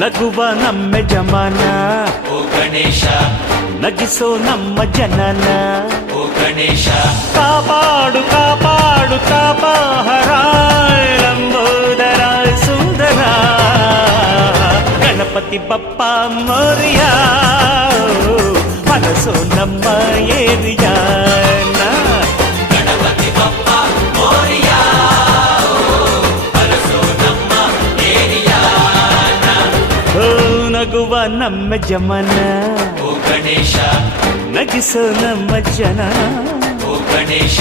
ನಗುವ ನಮ್ಮ ಜಮಾನ ಓ ಗಣೇಶ ನಗಿಸೋ ನಮ್ಮ ಜನನ ಓ ಗಣೇಶ ಕಾಪಾಡು ಕಾಪಾಡು ಕಾಪಾಹರ ಲಂಬೋದರ ಸುಂದರ ಗಣಪತಿ ಬಪ್ಪ ಮೋರಿಯ ಮನಸ್ಸು ನಮ್ಮ ಏರಿಯಾನ ಗಣಪತಿ ಬಪ್ಪ ಮೋರಿಯ ಅರಸೋ ನಮ್ಮ ಏರಿಯಾನ ಓ ನಗುವ ನಮ್ಮ ಜಮನ ಓ ಗಣೇಶ ನಗಿಸೋ ನಮ್ಮ ಜನ ಓ ಗಣೇಶ